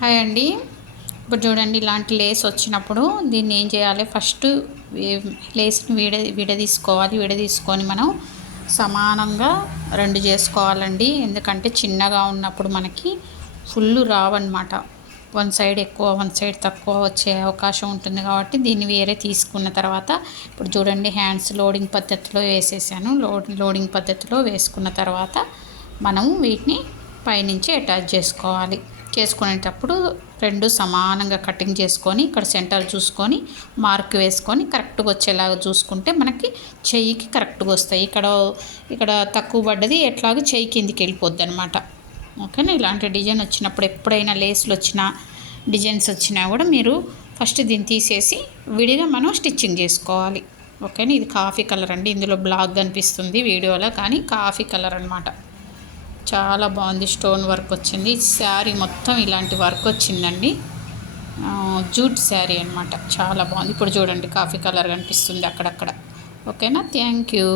Hi అండి. ఇప్పుడు చూడండి, ఇలాంటి లేస్ వచ్చినప్పుడు దీన్ని ఏం చేయాలి, ఫస్ట్ లేస్ని విడదీసుకోవాలి. విడదీసుకొని మనం సమానంగా రెండు చేసుకోవాలండి. ఎందుకంటే చిన్నగా ఉన్నప్పుడు మనకి ఫుల్ రావన్నమాట. వన్ సైడ్ ఎక్కువ వన్ సైడ్ తక్కువ వచ్చే అవకాశం ఉంటుంది. కాబట్టి దీన్ని వేరే తీసుకున్న తర్వాత ఇప్పుడు చూడండి, హ్యాండ్స్ లోడింగ్ పద్ధతిలో వేసేసాను. లోడింగ్ పద్ధతిలో వేసుకున్న తర్వాత మనం వీటిని పైనుంచి అటాచ్ చేసుకోవాలి. చేసుకునేటప్పుడు రెండు సమానంగా కటింగ్ చేసుకొని ఇక్కడ సెంటర్ చూసుకొని మార్క్ వేసుకొని కరెక్ట్గా వచ్చేలాగా చూసుకుంటే మనకి చెయ్యికి కరెక్ట్గా వస్తాయి. ఇక్కడ తక్కువ పడ్డది ఎట్లాగో చెయ్యి కిందికి వెళ్ళిపోద్ది అనమాట. ఓకేనా. ఇలాంటి డిజైన్ వచ్చినప్పుడు ఎప్పుడైనా లేస్లు వచ్చినా డిజైన్స్ వచ్చినా కూడా మీరు ఫస్ట్ దీన్ని తీసేసి విడిగా మనం స్టిచ్చింగ్ చేసుకోవాలి. ఓకేనా. ఇది కాఫీ కలర్ అండి. ఇందులో బ్లాక్ కనిపిస్తుంది వీడియోలో, కానీ కాఫీ కలర్ అనమాట. చాలా బాగుంది. స్టోన్ వర్క్ వచ్చింది. శారీ మొత్తం ఇలాంటి వర్క్ వచ్చిందండి. జూట్ శారీ అనమాట. చాలా బాగుంది. ఇప్పుడు చూడండి, కాఫీ కలర్ కనిపిస్తుంది అక్కడక్కడ. ఓకేనా. Thank you.